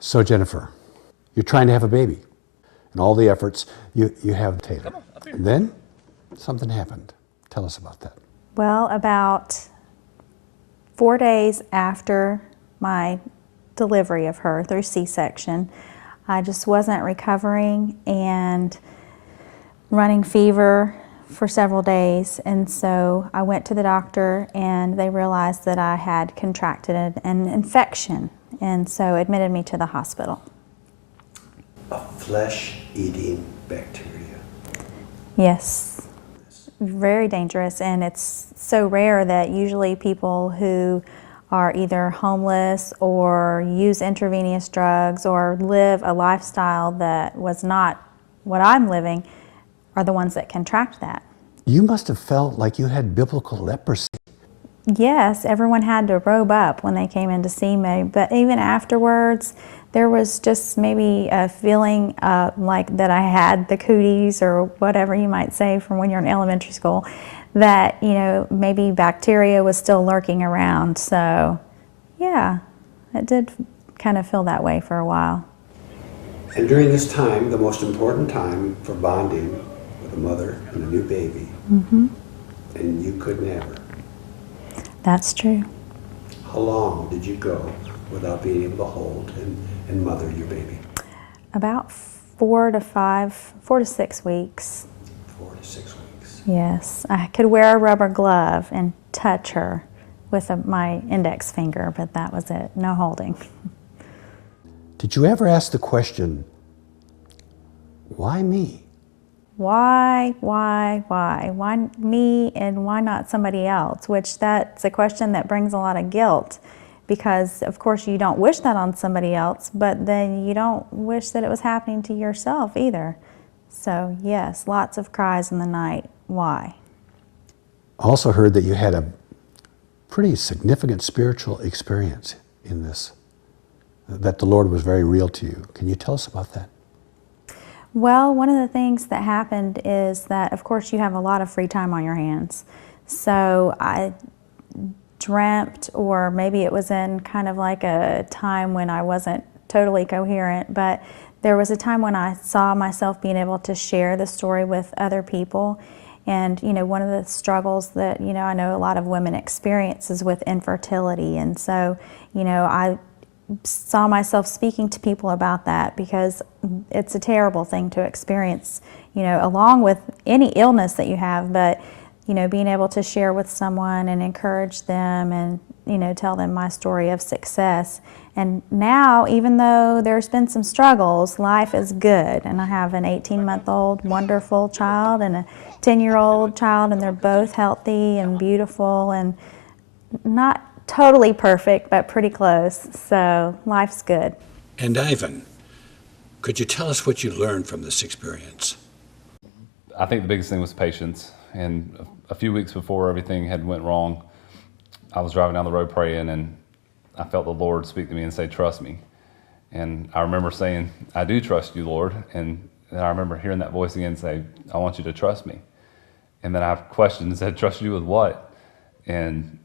So Jennifer, you're trying to have a baby, and all the efforts you have Taylor. And then something happened. Tell us about that. Well, about 4 days after my delivery of her through C-section, I just wasn't recovering and running fever for several days, and so I went to the doctor and they realized that I had contracted an infection, and so admitted me to the hospital. A flesh-eating bacteria. Yes, very dangerous, and it's so rare that usually people who are either homeless or use intravenous drugs or live a lifestyle that was not what I'm living are the ones that contract that. You must have felt like you had biblical leprosy. Yes, everyone had to robe up when they came in to see me, but even afterwards, there was just maybe a feeling like that I had the cooties or whatever you might say from when you're in elementary school, that, you know, maybe bacteria was still lurking around. So, yeah, it did kind of feel that way for a while. And during this time, the most important time for bonding with a mother and a new baby, and you could never. That's true. How long did you go without being able to hold and mother your baby? About 4 to 6 weeks. 4 to 6 weeks. Yes, I could wear a rubber glove and touch her with my index finger, but that was it, no holding. Did you ever ask the question, why me? Why me and why not somebody else? Which that's a question that brings a lot of guilt, because of course you don't wish that on somebody else, but then you don't wish that it was happening to yourself either. So yes, lots of cries in the night. Why? I also heard that you had a pretty significant spiritual experience in this, that the Lord was very real to you. Can you tell us about that? Well, one of the things that happened is that, of course, you have a lot of free time on your hands. So I dreamt, or maybe it was in kind of like a time when I wasn't totally coherent, but there was a time when I saw myself being able to share the story with other people. And, you know, one of the struggles that, you know, I know a lot of women experience is with infertility. And so, you know, I saw myself speaking to people about that, because it's a terrible thing to experience, you know, along with any illness that you have, but, you know, being able to share with someone and encourage them and, you know, tell them my story of success. And now, even though there's been some struggles, life is good. And I have an 18-month-old wonderful child and a 10-year-old child, and they're both healthy and beautiful and not totally perfect, but pretty close. So life's good. And Ivan, could you tell us what you learned from this experience? I think the biggest thing was patience. And a few weeks before everything had went wrong, I was driving down the road praying, and I felt the Lord speak to me and say, trust me. And I remember saying, I do trust you, Lord. And then I remember hearing that voice again say, I want you to trust me. And then I questioned and said, trust you with what? And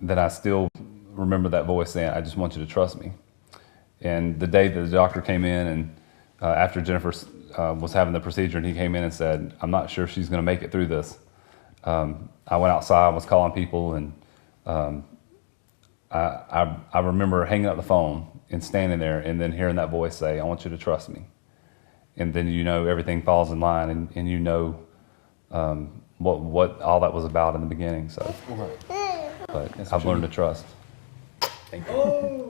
then I still remember that voice saying, I just want you to trust me. And the day that the doctor came in, and after Jennifer was having the procedure, and he came in and said, I'm not sure she's going to make it through this. I went outside, was calling people, and I remember hanging up the phone and standing there and then hearing that voice say, I want you to trust me. And then, you know, everything falls in line, and you know what all that was about in the beginning. So, but I've learned to trust. Thank you.